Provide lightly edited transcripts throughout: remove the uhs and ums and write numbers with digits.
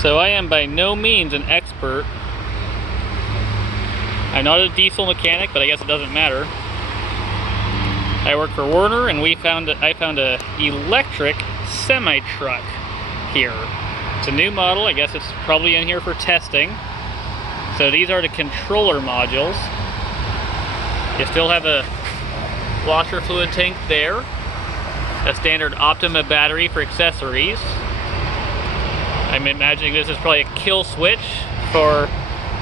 So I am by no means an expert. I'm not a diesel mechanic, but I guess it doesn't matter. I work for Werner, and I found a electric semi-truck here. It's a new model. I guess it's probably in here for testing. So these are the controller modules. You still have a washer fluid tank there, a standard Optima battery for accessories. I'm imagining this is probably a kill switch for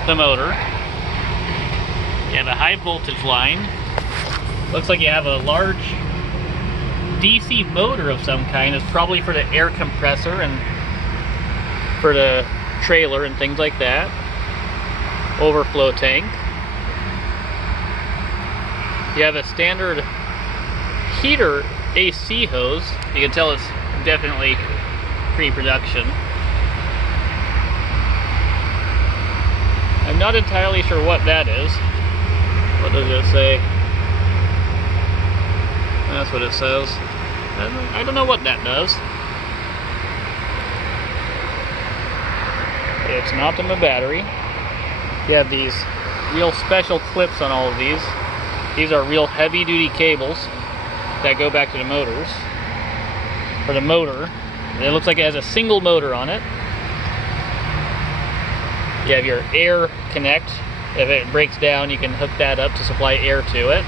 the motor. You have a high voltage line. Looks like you have a large DC motor of some kind. It's probably for the air compressor and for the trailer and things like that. Overflow tank. You have a standard heater AC hose. You can tell it's definitely pre-production. I'm not entirely sure what that is. What does it say? That's what it says. I don't know what that does. It's an Optima battery. You have these real special clips on all of these. These are real heavy duty cables that go back to the motors. For the motor. It looks like it has a single motor on it. You have your air connect. If it breaks down, you can hook that up to supply air to it.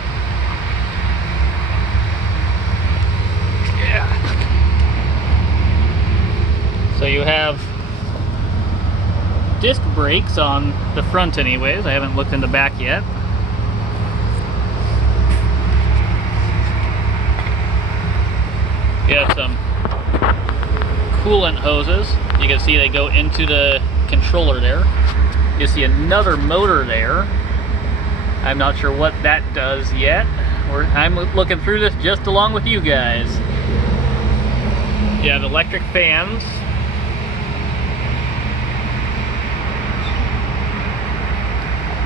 Yeah. So you have disc brakes on the front anyways. I haven't looked in the back yet. You have some coolant hoses. You can see they go into the controller there. You see another motor there. I'm not sure what that does yet. I'm looking through this just along with you guys. You have electric fans.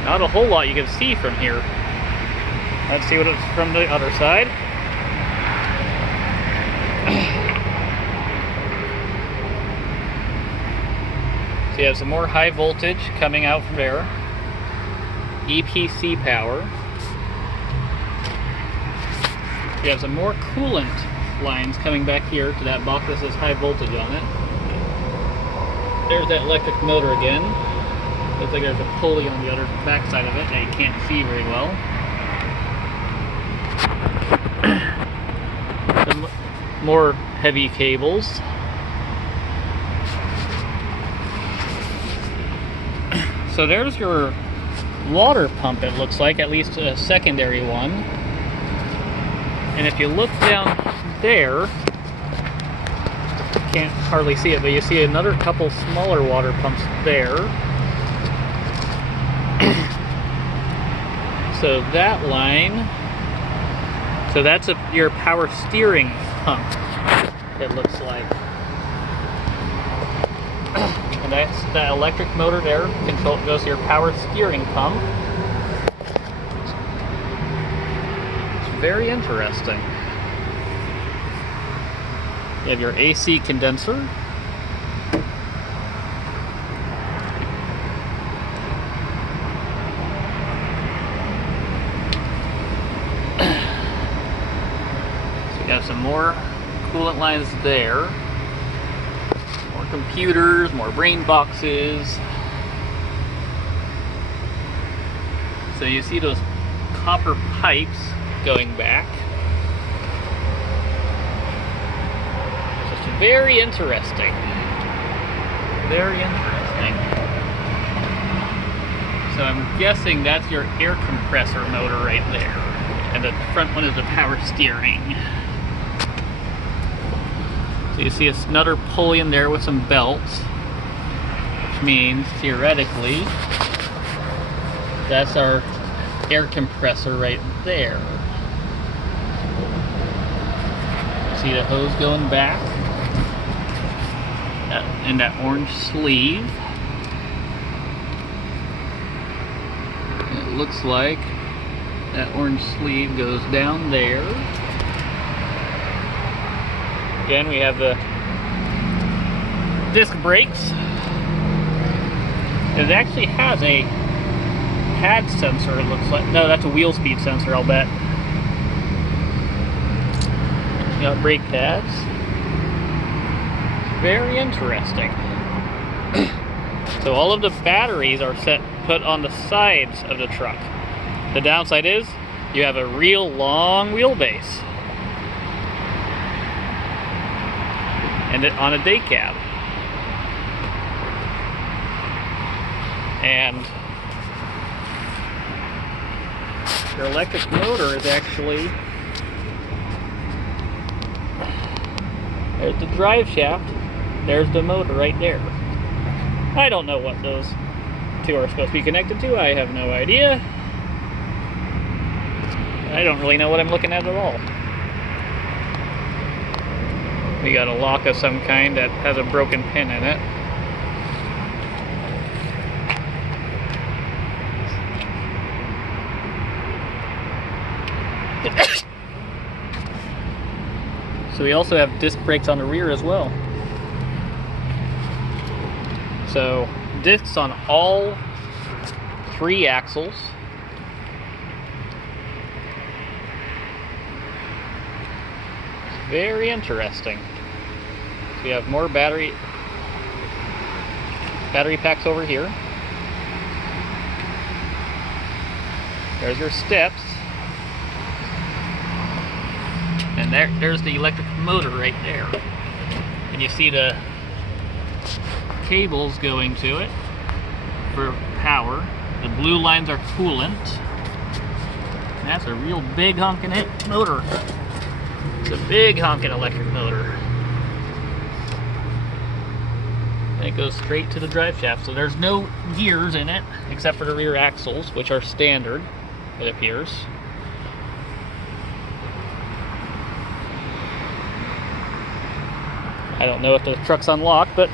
Not a whole lot you can see from here. Let's see what it's from the other side. So you have some more high voltage coming out from there. EPC power. You have some more coolant lines coming back here to that box that says high voltage on it. There's that electric motor again. Looks like there's a pulley on the other back side of it that you can't see very well. Some more heavy cables. So there's your water pump, it looks like, at least a secondary one. And if you look down there, can't hardly see it, but you see another couple smaller water pumps there. So that line, so that's your power steering pump, it looks like. And that's that electric motor there, goes to your power steering pump. It's very interesting. You have your AC condenser. So you have some more coolant lines there. More computers, more brain boxes. So you see those copper pipes going back. Just very interesting. Very interesting. So I'm guessing that's your air compressor motor right there. And the front one is the power steering. So you see another pulley in there with some belts, which means theoretically that's our air compressor right there. See the hose going back in that orange sleeve. It looks like that orange sleeve goes down there. Again, we have the disc brakes. It actually has a pad sensor, it looks like. No, that's a wheel speed sensor, I'll bet. You got brake pads. Very interesting. So all of the batteries are put on the sides of the truck. The downside is you have a real long wheelbase. And on a day cab. And the electric motor is actually, there's the drive shaft, there's the motor right there. I don't know what those two are supposed to be connected to, I have no idea. I don't really know what I'm looking at all. We got a lock of some kind that has a broken pin in it. So we also have disc brakes on the rear as well. So discs on all 3 axles. It's very interesting. So you have more battery packs over here. There's your steps. And there's the electric motor right there. And you see the cables going to it for power. The blue lines are coolant. And that's a real big honking motor. It's a big honking electric motor. And it goes straight to the drive shaft. So there's no gears in it except for the rear axles, which are standard, it appears. I don't know if the truck's unlocked, but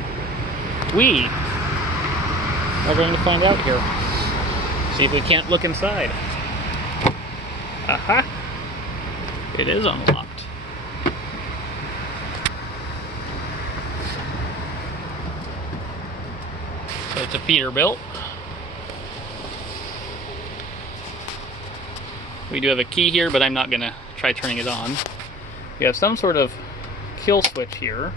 we are going to find out here. See if we can't look inside. Aha! It is unlocked. So it's a Peterbilt. We do have a key here, but I'm not going to try turning it on. We have some sort of kill switch here.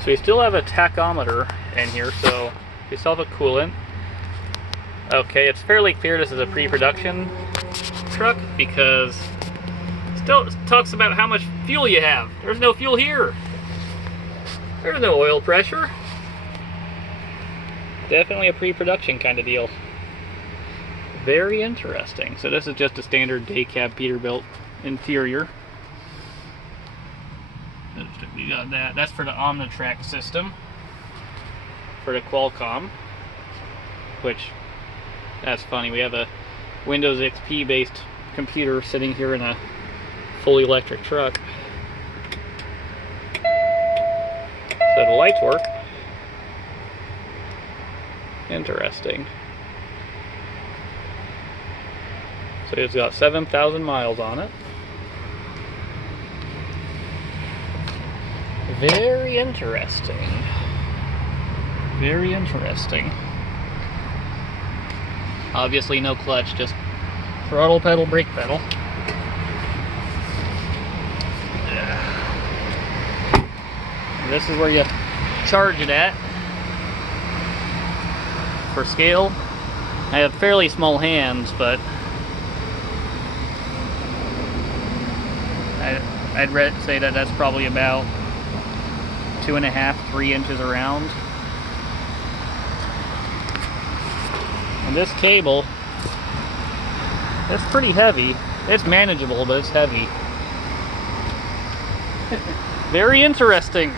So we still have a tachometer in here, so we still have a coolant. Okay, it's fairly clear this is a pre-production truck because it still talks about how much fuel you have. There's no fuel here. There's no oil pressure. Definitely a pre-production kind of deal. Very interesting. So this is just a standard day cab Peterbilt interior. We got that. That's for the Omnitrack system. For the Qualcomm. Which, that's funny. We have a Windows XP based computer sitting here in a fully electric truck. So the lights work. Interesting. So it's got 7,000 miles on it. Very interesting. Very interesting. Obviously no clutch, just throttle pedal, brake pedal. And this is where you charge it at. For scale, I have fairly small hands, but I'd say that that's probably about 2.5, 3 inches around. And this cable, it's pretty heavy. It's manageable, but it's heavy. Very interesting.